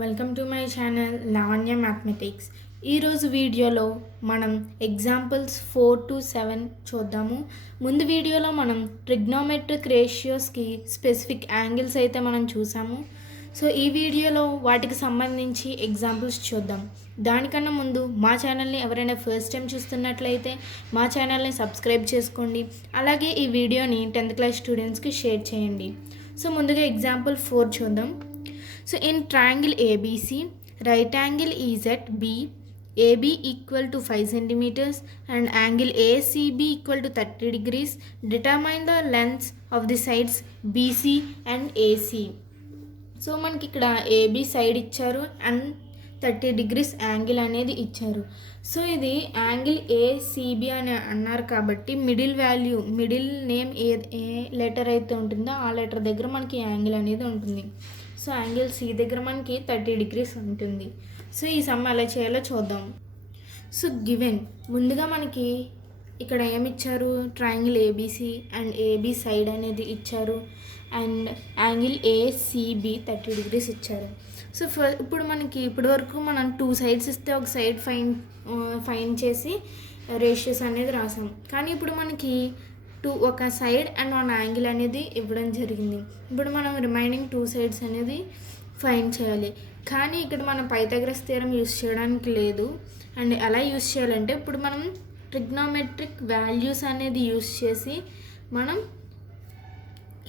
Welcome to my channel Lavanya mathematics. ఈరోజు వీడియోలో మనం ఎగ్జాంపుల్స్ 4-7 చూద్దాము. ముందు వీడియోలో మనం ట్రిగ్నోమెట్రిక్ రేషియోస్కి స్పెసిఫిక్ యాంగిల్స్ అయితే మనం చూసాము. సో ఈ వీడియోలో వాటికి సంబంధించి ఎగ్జాంపుల్స్ చూద్దాం. దానికన్నా ముందు మా ఛానల్ని ఎవరైనా ఫస్ట్ టైం చూస్తున్నట్లయితే మా ఛానల్ని సబ్స్క్రైబ్ చేసుకోండి. అలాగే ఈ వీడియోని 10th క్లాస్ స్టూడెంట్స్కి షేర్ చేయండి. సో ముందుగా ఎగ్జాంపుల్ 4 చూద్దాం. So in triangle ABC, right angle is at B, AB equal to 5 centimeters and angle ACB equal to 30 degrees. Determine the lengths of the sides BC and AC. So మనకి ఇక్కడ AB side ఇచ్చారు and 30 degrees angle అనేది ఇచ్చారు. So ఇది angle ACB అని అన్నారు కాబట్టి middle name ఏ letter అయితే ఉంటుందో ఆ లెటర్ దగ్గర మనకి యాంగిల్ అనేది ఉంటుంది. సో యాంగిల్ సి దగ్గర మనకి 30 degrees ఉంటుంది. సో ఈ సమ్ ఎలా చేయాలో చూద్దాం. సో గివెన్ ముందుగా మనకి ఇక్కడ ఏమి ఇచ్చారు, triangle ABC and AB side అనేది ఇచ్చారు అండ్ యాంగిల్ ఏసీబీ 30 degrees ఇచ్చారు. సో ఇప్పుడు మనకి ఇప్పటి వరకు మనం 2 sides ఇస్తే ఒక సైడ్ ఫైన్ చేసి రేషియోస్ అనేది రాసాం. కానీ ఇప్పుడు మనకి ఒక సైడ్ అండ్ 1 యాంగిల్ అనేది ఇవ్వడం జరిగింది. ఇప్పుడు మనం రిమైనింగ్ 2 sides అనేది ఫైండ్ చేయాలి. కానీ ఇక్కడ మనం పైథాగరస్ థియరం యూస్ చేయడానికి లేదు. అండ్ ఎలా యూస్ చేయాలంటే ఇప్పుడు మనం ట్రిగ్నోమెట్రిక్ వాల్యూస్ అనేది యూస్ చేసి మనం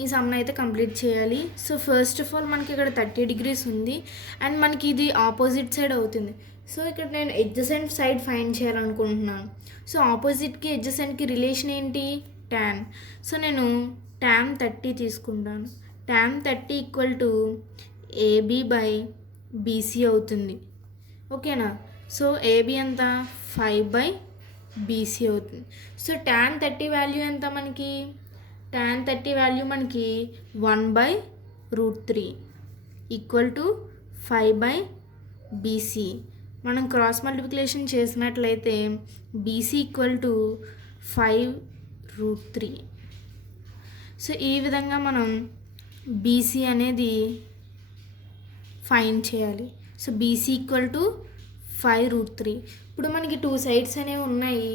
ఈ సమ్ని అయితే కంప్లీట్ చేయాలి. సో ఫస్ట్ ఆఫ్ ఆల్ మనకి ఇక్కడ 30 degrees ఉంది అండ్ మనకి ఇది ఆపోజిట్ సైడ్ అవుతుంది. సో ఇక్కడ నేను ఎడ్జసెంట్ సైడ్ ఫైండ్ చేయాలనుకుంటున్నాను. సో ఆపోజిట్కి ఎడ్జసెంట్కి రిలేషన్ ఏంటి, tan. సో నేను tan 30 తీసుకుంటాను. tan 30 equal to AB by BC అవుతుంది. ఓకేనా. సో ఏబీ ఎంత 5 బై బీసీ అవుతుంది. సో tan 30 వాల్యూ ఎంత మనకి, tan 30 వాల్యూ మనకి 1/√3 ఈక్వల్ టు 5 బై బీసీ. మనం క్రాస్ మల్టిప్లికేషన్ చేసినట్లయితే బీసీ ఈక్వల్ టు 5√3. సో ఈ విధంగా మనం బీసీ అనేది ఫైండ్ చేయాలి. So BC equal to 5√3. ఇప్పుడు మనకి 2 sides అనేవి ఉన్నాయి.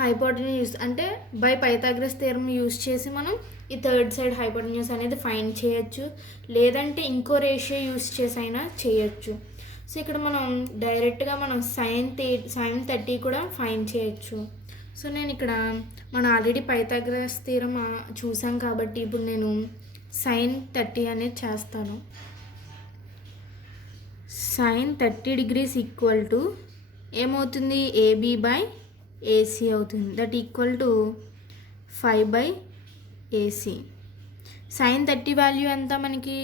హైపోటెన్యూస్ అంటే బై పైథాగరస్ థియరం యూస్ చేసి మనం ఈ థర్డ్ సైడ్ హైపోటెన్యూస్ అనేది ఫైండ్ చేయొచ్చు, లేదంటే ఇంకో రేషియో యూస్ చేసి అయినా చేయొచ్చు. సో ఇక్కడ మనం డైరెక్ట్గా మనం sin 30 కూడా ఫైండ్ చేయొచ్చు. సో నేను ఇక్కడ మనం ఆల్రెడీ పైథాగరస్ థియరం చూసాం కాబట్టి ఇప్పుడు నేను sin 30 అనేది చేస్తాను. sin 30 degrees ఈక్వల్ టు ఏమవుతుంది, ఏబీ బై ఏసీ అవుతుంది. That equal to 5 by AC. sin 30 value ఎంత మనకి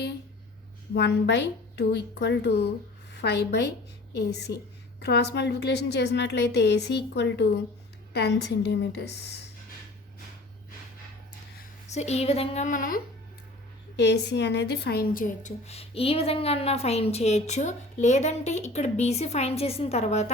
1/2 equal to 5 by AC. Cross multiplication చేసినట్లయితే AC equal to 10 centimeters. So ఈ విధంగా మనం ఏసీ అనేది ఫైండ్ చేయొచ్చు. ఈ విధంగా అన్న ఫైండ్ చేయొచ్చు, లేదంటే ఇక్కడ బీసీ ఫైండ్ చేసిన తర్వాత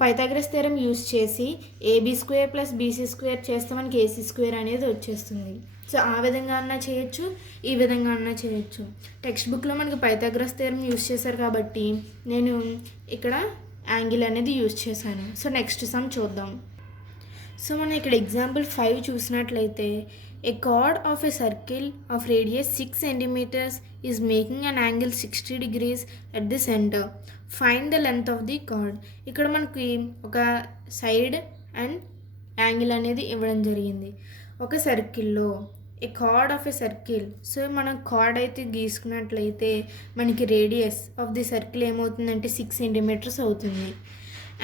పైథాగరస్ థియరం యూస్ చేసి AB square plus BC square చేస్తే మనకి ఏసీ స్క్వేర్ అనేది వచ్చేస్తుంది. సో ఆ విధంగా అన్నా చేయొచ్చు, ఈ విధంగా అన్నా చేయొచ్చు. టెక్స్ట్ బుక్లో మనకి పైథాగరస్ థియరం యూస్ చేశారు కాబట్టి నేను ఇక్కడ యాంగిల్ అనేది యూస్ చేశాను. సో నెక్స్ట్ సమ్ చూద్దాం. సో మనం ఇక్కడ ఎగ్జాంపుల్ 5 చూసినట్లయితే a chord of a circle of radius 6 centimeters is making an angle 60 degrees at the centre. Find the length of the chord. ఇక్కడ మనకి ఒక సైడ్ అండ్ యాంగిల్ అనేది ఇవ్వడం జరిగింది. ఒక సర్కిల్లో a chord of a circle. So మనం chord అయితే గీసుకున్నట్లయితే మనకి రేడియస్ ఆఫ్ ది సర్కిల్ ఏమవుతుందంటే 6 centimeters అవుతుంది.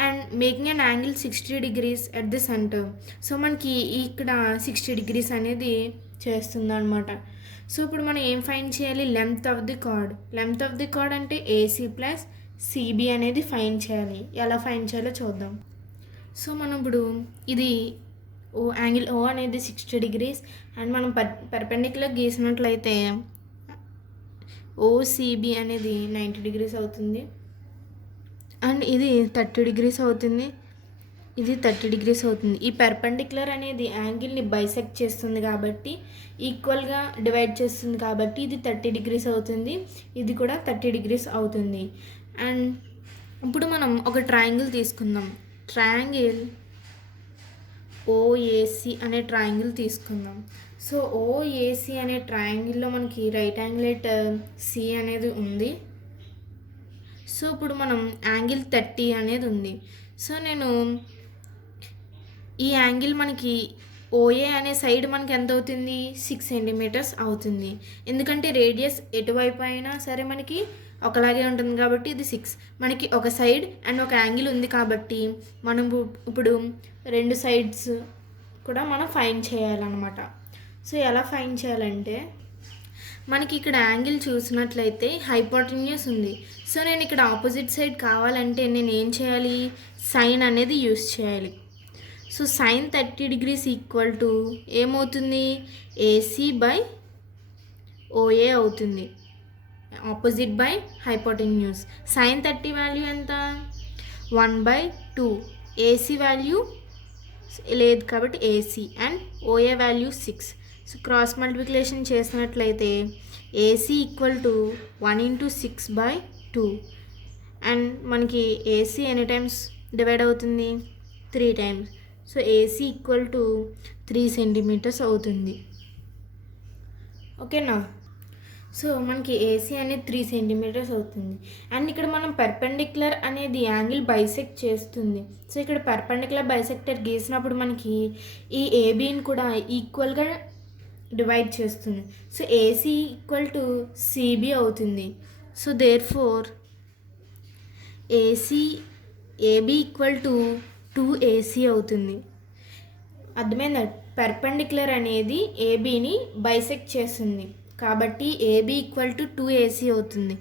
And making an angle 60 degrees at the centre. So మనకి ఇక్కడ 60 degrees అనేది చేస్తుంది అనమాట. సో ఇప్పుడు మనం ఏం ఫైండ్ చేయాలి, length of the card. Length of the card అంటే ఏసీ ప్లస్ సిబి అనేది ఫైండ్ చేయాలి. ఎలా ఫైండ్ చేయాలో చూద్దాం. సో మనం ఇప్పుడు ఇది యాంగిల్ ఓ అనేది 60 degrees అండ్ మనం పర్పెండిక్యులర్ గీసినట్లయితే ఓసిబి అనేది 90 degrees అవుతుంది అండ్ ఇది 30 degrees అవుతుంది. ఇది 30 degrees అవుతుంది. ఈ పెర్పెండిక్యులర్ అనేది యాంగిల్ని బైసెక్ట్ చేస్తుంది కాబట్టి ఈక్వల్గా డివైడ్ చేస్తుంది కాబట్టి ఇది 30 degrees అవుతుంది. ఇది కూడా 30 degrees అవుతుంది. అండ్ ఇప్పుడు మనం ఒక ట్రయాంగిల్ తీసుకుందాం. ట్రయాంగిల్ ఓఏసి అనే ట్రయాంగిల్ తీసుకుందాం. సో ఓఏసి అనే ట్రయాంగిల్లో మనకి రైట్ యాంగిల్ సి అనేది ఉంది. సో ఇప్పుడు మనం యాంగిల్ 30 అనేది ఉంది. సో నేను ఈ యాంగిల్ మనకి ఓఏ అనే సైడ్ మనకి ఎంత అవుతుంది, 6 centimeters అవుతుంది. ఎందుకంటే రేడియస్ ఎటువైపు అయినా సరే మనకి ఒకలాగే ఉంటుంది కాబట్టి ఇది 6. మనకి ఒక సైడ్ అండ్ ఒక యాంగిల్ ఉంది కాబట్టి మనం ఇప్పుడు 2 సైడ్స్ కూడా మనం ఫైండ్ చేయాలన్నమాట. సో ఎలా ఫైండ్ చేయాలంటే మనకి ఇక్కడ యాంగిల్ చూసినట్లయితే హైపోటెన్యూస్ ఉంది. సో నేను ఇక్కడ ఆపోజిట్ సైడ్ కావాలంటే నేను ఏం చేయాలి, సైన్ అనేది యూస్ చేయాలి. So sine 30 degrees equal to ఏమవుతుంది, ఏసీ బై ఓఏ అవుతుంది. Opposite by hypotenuse. Sine 30 value ఎంత, 1/2. ఏసీ వాల్యూ లేదు కాబట్టి AC and OA value 6. So cross multiplication చేసినట్లయితే ఏసీ ఈక్వల్ టు 1 × 6/2 అండ్ మనకి ఏసీ ఎన్ని టైమ్స్ డివైడ్ అవుతుంది, 3 times. So AC equal to 3 centimeters అవుతుంది. ఓకేనా. సో మనకి ఏసీ అనేది 3 centimeters అవుతుంది. అండ్ ఇక్కడ మనం పెర్పెండిక్యులర్ అనేది యాంగిల్ బైసెక్ట్ చేస్తుంది. సో ఇక్కడ పెర్పెండిక్యులర్ బైసెక్టర్ గీసినప్పుడు మనకి ఈ ఏబీని కూడా ఈక్వల్గా డివైడ్ చేస్తుంది. So AC equal to CB అవుతుంది. So therefore AB equal to 2AC అవుతుంది. అర్థమైందా, పెర్పెండిక్యులర్ అనేది ఏబీని బైసెక్ట్ చేస్తుంది కాబట్టి ఏబీ ఈక్వల్ టు 2AC అవుతుంది.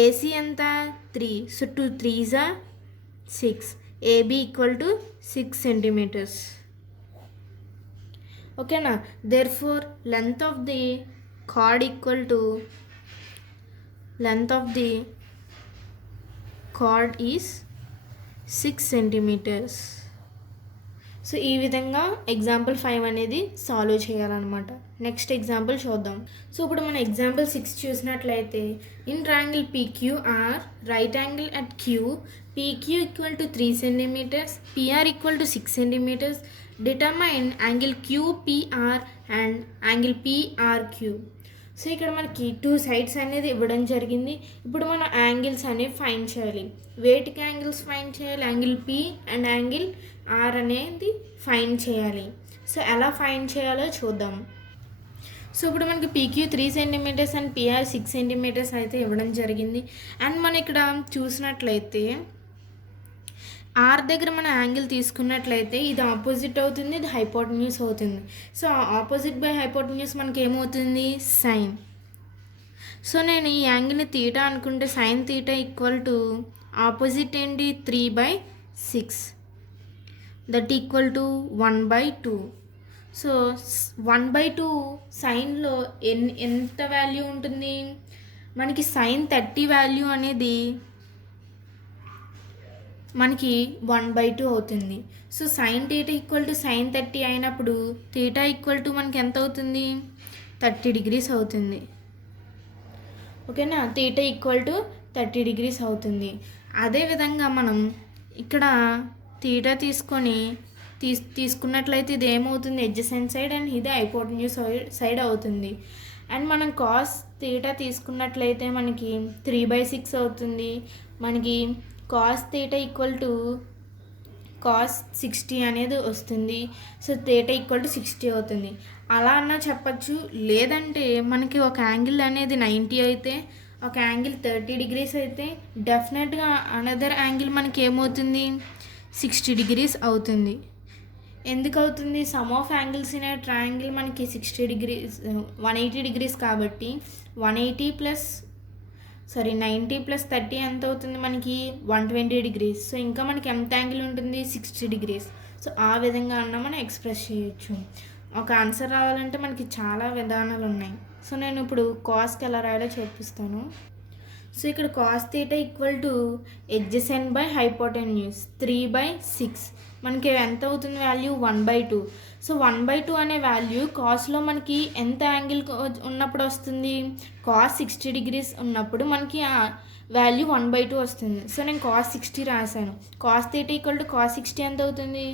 ఏసీ ఎంత, 3. So 2 3s are 6. AB equal to 6 centimeters. ఓకేనా. Therefore length of the chord equal to length of the chord is 6 centimeters. So ఈ విధంగా ఎగ్జాంపుల్ 5 అనేది సాల్వ్ చేయాలన్నమాట. నెక్స్ట్ ఎగ్జాంపుల్ చూద్దాం. So ఇప్పుడు మన ఎగ్జాంపుల్ 6 చూసినట్లయితే in triangle PQR right angle at Q, PQ equal to 3 centimeters, PR equal to 6 centimeters. Determine angle QPR and angle PRQ. So ఇక్కడ మనకి 2 sides అనేది ఇవ్వడం జరిగింది. ఇప్పుడు మనం యాంగిల్స్ అనేవి ఫైండ్ చేయాలి. వేటికి యాంగిల్స్ ఫైండ్ చేయాలి, angle P and angle R అనేది ఫైండ్ చేయాలి. సో ఎలా ఫైండ్ చేయాలో చూద్దాం. సో ఇప్పుడు మనకి PQ 3 centimeters and PR 6 centimeters అయితే ఇవ్వడం జరిగింది. అండ్ మనం ఇక్కడ చూసినట్లయితే ఆర్ దగ్గర మన యాంగిల్ తీసుకున్నట్లయితే ఇది ఆపోజిట్ అవుతుంది, ఇది హైపోటెన్యూస్ అవుతుంది. సో ఆపోజిట్ బై హైపోటెన్యూస్ మనకి ఏమవుతుంది, సైన్. సో నేను ఈ యాంగిల్ని తీటా అనుకుంటే sine theta equal to opposite ఏంటి 3/6 దట్ ఈక్వల్ టు 1/2. సో 1/2 సైన్లో ఎంత వాల్యూ ఉంటుంది మనకి, సైన్ 30 వాల్యూ అనేది మనకి 1/2 అవుతుంది. So sine theta equal to sine 30 అయినప్పుడు థీటా ఈక్వల్ టు మనకి ఎంత అవుతుంది, 30 degrees అవుతుంది. ఓకేనా, థీటా ఈక్వల్ టు 30 degrees అవుతుంది. అదేవిధంగా మనం ఇక్కడ థీటా తీసుకున్నట్లయితే ఇది ఏమవుతుంది, ఎడ్జసెంట్ సైడ్ అండ్ ఇది హైపోటెన్యూస్ సైడ్ అవుతుంది. అండ్ మనం కాస్ థీటా తీసుకున్నట్లయితే మనకి 3/6 అవుతుంది. మనకి cos theta equal to cos 60 అనేది వస్తుంది. సో థీటా ఈక్వల్ టు 60 అవుతుంది. అలా అన్నా చెప్పచ్చు. లేదంటే మనకి ఒక యాంగిల్ అనేది 90 అయితే, ఒక యాంగిల్ 30 degrees అయితే డెఫినెట్గా అనదర్ యాంగిల్ మనకి ఏమవుతుంది, 60 degrees అవుతుంది. ఎందుకు అవుతుంది, some of angles in triangle మనకి 60 degrees 180 degrees కాబట్టి 90 + 30 ఎంత అవుతుంది మనకి, 120 degrees. సో ఇంకా మనకి ఎంత యాంగిల్ ఉంటుంది, 60 degrees. సో ఆ విధంగా అన్న మనం ఎక్స్ప్రెస్ చేయొచ్చు. ఒక ఆన్సర్ రావాలంటే మనకి చాలా విధానాలు ఉన్నాయి. సో నేను ఇప్పుడు కాస్కి ఎలా రాయాలో చూపిస్తాను. సో ఇక్కడ cos theta equal to adjacent by hypotenuse 3/6. మనకి ఎంత అవుతుంది వాల్యూ 1/2. సో 1/2 అనే వాల్యూ కాస్లో మనకి ఎంత యాంగిల్ ఉన్నప్పుడు వస్తుంది, కాస్ 60 డిగ్రీస్ ఉన్నప్పుడు మనకి ఆ వాల్యూ 1/2 వస్తుంది. సో నేను కాస్ 60 రాశాను. Cos theta equal to cos 60 ఎంత అవుతుంది,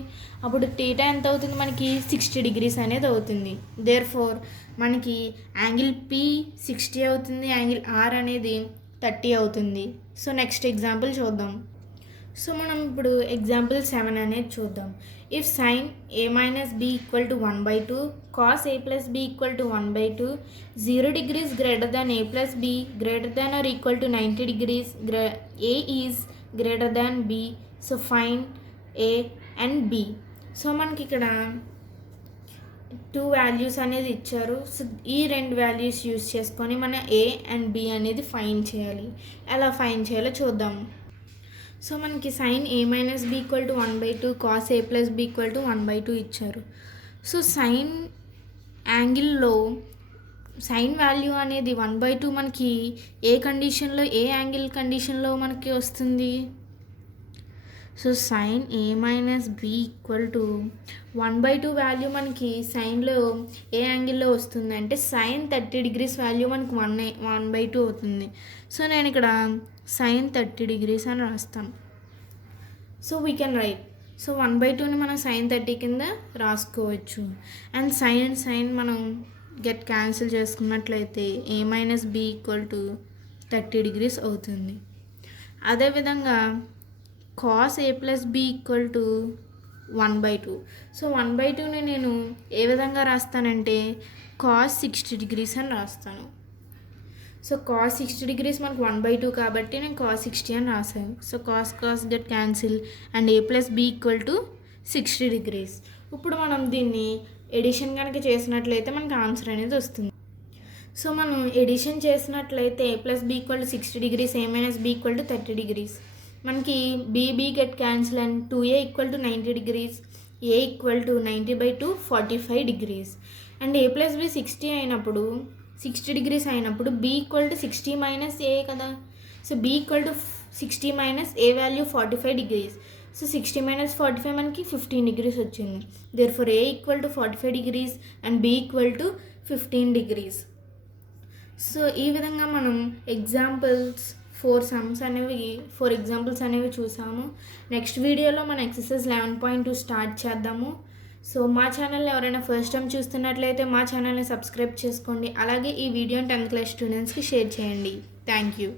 అప్పుడు థీటా ఎంత అవుతుంది మనకి 60 డిగ్రీస్ అనేది అవుతుంది. దేర్ ఫోర్ మనకి యాంగిల్ పి 60 అవుతుంది, యాంగిల్ ఆర్ అనేది 30 అవుతుంది. సో నెక్స్ట్ ఎగ్జాంపుల్ చూద్దాం. సో మనం ఇప్పుడు ఎగ్జాంపుల్ 7 అనేది చూద్దాం. If sign a minus b equal to 1/2, cos a plus b equal to 1/2, 0 degrees greater than a plus b greater than or equal to 90 degrees, a is greater than b. So fine a and b. So మనకి ఇక్కడ 2 values అనేది ఇచ్చారు. So ఈ 2 values use చేసుకొని మన a and b అనేది find చేయాలి. ఎలా ఫైన్ చేయాలో చూద్దాం. సో మనకి sine a minus b equal to 1/2, cos a plus b equal to 1/2 ఇచ్చారు. సో సైన్ యాంగిల్లో సైన్ వాల్యూ అనేది 1/2 మనకి ఏ కండిషన్లో, ఏ యాంగిల్ కండిషన్లో మనకి వస్తుంది. So sine a minus b equal to 1/2 value మనకి సైన్లో ఏ యాంగిల్లో వస్తుంది అంటే సైన్ 30 డిగ్రీస్ వాల్యూ మనకి 1/2 అవుతుంది. సో నేను ఇక్కడ సైన్ 30 డిగ్రీస్ అని రాస్తాను. So we can write. So 1/2ని మనం సైన్ 30 కింద రాసుకోవచ్చు. అండ్ సైన్ మనం గెట్ క్యాన్సిల్ చేసుకున్నట్లయితే a minus b equal to 30 degrees అవుతుంది. అదేవిధంగా cos a plus b equal to 1/2. So 1/2ని నేను ఏ విధంగా రాస్తానంటే కాస్ 60 డిగ్రీస్ అని రాస్తాను. సో కాస్ 60 డిగ్రీస్ మనకు 1/2 కాబట్టి నేను కాస్ 60 అని రాసాను. So cos get cancel and a plus b equal to 60 degrees. ఇప్పుడు మనం దీన్ని ఎడిషన్ కనుక చేసినట్లయితే మనకు ఆన్సర్ అనేది వస్తుంది. సో మనం ఎడిషన్ చేసినట్లయితే a plus b equal to 60 degrees, a minus b equal to 30 degrees. మనకి b get cancel and 2a equal to 90 degrees, a equal to 90/2 45 degrees. And a plus b 60 అయినప్పుడు 60 degrees అయినప్పుడు b equal to 60 minus a కదా. So b equal to 60 minus a value 45 degrees. So 60 minus 45 మనకి 15 degrees వచ్చింది. Therefore a equal to 45 degrees and b equal to 15 degrees. So ఈ విధంగా మనం examples 4 examples అనేవి చూసాము. Next వీడియోలో మన ఎక్సర్సైజ్ 11.2 స్టార్ట్ చేద్దాము. సో మా ఛానల్ ఎవరైనా ఫస్ట్ టైం చూస్తున్నట్లయితే మా ఛానల్ని సబ్స్క్రైబ్ చేసుకోండి. అలాగే ఈ వీడియోని 10th క్లాస్ స్టూడెంట్స్కి షేర్ చేయండి. Thank you.